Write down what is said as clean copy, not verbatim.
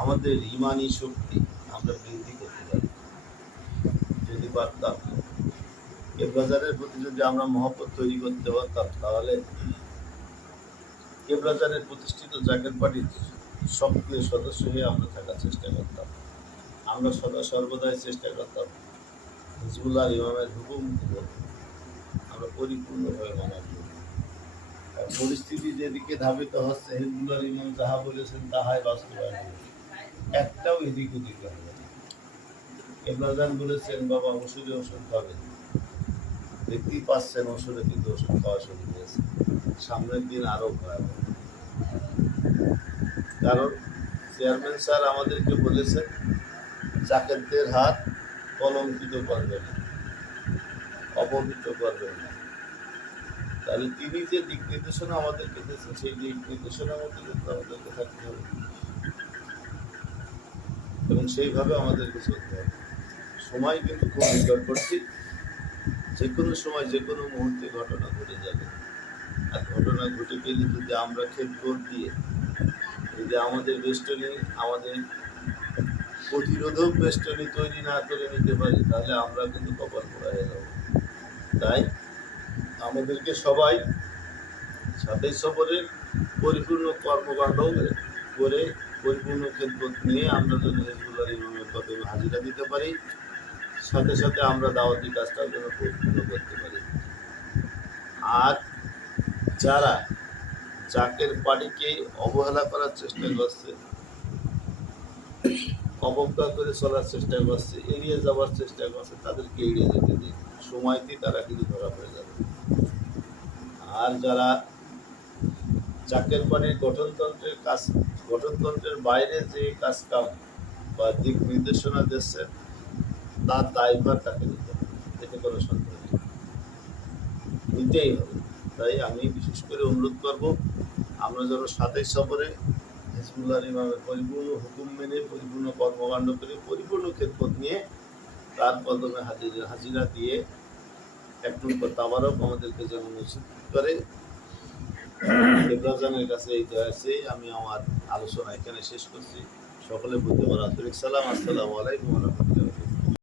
আমাদের ইমানি শক্তি আমরা বৃদ্ধি করতে পারি। যদি পারতাম কেবলাজারের প্রতি যদি আমরা মহব্বত তৈরি করতে পারতাম, তাহলে কেবলাজারের প্রতিষ্ঠিত জাকের পার্টির সক্রিয় সদস্য হয়ে আমরা থাকার চেষ্টা করতাম। আমরা সদা সর্বদাই চেষ্টা করতাম হিজবুল্লাহ ইমামের হুকুমগুলো আমরা পরিপূর্ণভাবে মানার জন্য। পরিস্থিতি যেদিকে ধাবিত হচ্ছে, হিজবুল্লাহ ইমাম যাহা বলেছেন তাহাই বাস্তবায়ন, একটাও এদিক ওদিক হবে না। কেবলাজান বলেছেন বাবা ওষুধে ওষুধ পাবেন, দেখতেই পাচ্ছেন ওষুধে কিন্তু ওষুধ খাওয়া শুরু হয়েছে। সামনের দিন আরো ভয়াবহ, কারণ চেয়ারম্যান স্যার আমাদেরকে বলেছেন জাকেতদের হাত কলঙ্কিত করবেন না, অপবিত্র করবেন না। তাহলে তিনি যে দিক নির্দেশনা আমাদেরকে দিয়েছেন, সেই দিক নির্দেশনার মধ্যে কিন্তু আমাদেরকে থাকতে হবে এবং সেইভাবে আমাদেরকে চলতে হবে। সময় কিন্তু খুব নিকটবর্তী, যে কোনো সময় যে কোনো মুহূর্তে ঘটনা ঘটে যাবে। আর ঘটনা ঘটে গেলে যদি আমরা খেদমত দিয়ে যদি আমাদের বেষ্টনী, আমাদের প্রতিরোধক বেষ্টনী তৈরি না করে নিতে পারি, তাহলে আমরা কিন্তু কপাল পোড়া হয়ে যাব। তাই আমাদেরকে সবাই সাথে সফরের পরিপূর্ণ কর্মকাণ্ড করে পরিপূর্ণ খেদমত নিয়ে আমরা যদি হিজবুল্লাহ ইমামের কদমে হাজিরা দিতে পারি, সাথে সাথে আমরা দাওয়াতি কাজটার জন্য পরিপূর্ণ করতে পারি। আর যারা জাকের পার্টিকে অবহেলা করার চেষ্টা করছে, অবজ্ঞা করে চলার চেষ্টা করছে, এড়িয়ে যাওয়ার চেষ্টা করছে, তাদেরকে এড়িয়ে যেতে দিন। সময়তে তারা কিন্তু ধরা পড়ে যাবে। আর যারা জাকের পার্টির গঠনতন্ত্রের বাইরে যে কাজ কাম বা দিক নির্দেশনা দিচ্ছে, তার দায়ভার তাকে নিতে হবে, এতে কোনো সন্দেহ নেই, নিতেই হবে। তাই আমি বিশেষ করে অনুরোধ করব, আমরা যেন সাথে সফরে হিজবুল্লাহ ইমামের পরিপূর্ণ হুকুম মেনে পরিপূর্ণ কর্মকাণ্ড করে পরিপূর্ণ খেদমত নিয়ে তার কদমে হাজিরা দিয়ে এক নম্বর তাবারক আমাদেরকে যেন নিশ্চিত করে। কেবলাজানের কাছে এই দয়াসে আমি আমার আলোচনা এখানে শেষ করছি। সকলে বুঝতে পারো আন্তরিক সালাম। আসসালামু আলাইকুম ওয়া রাহমাতুল্লাহ।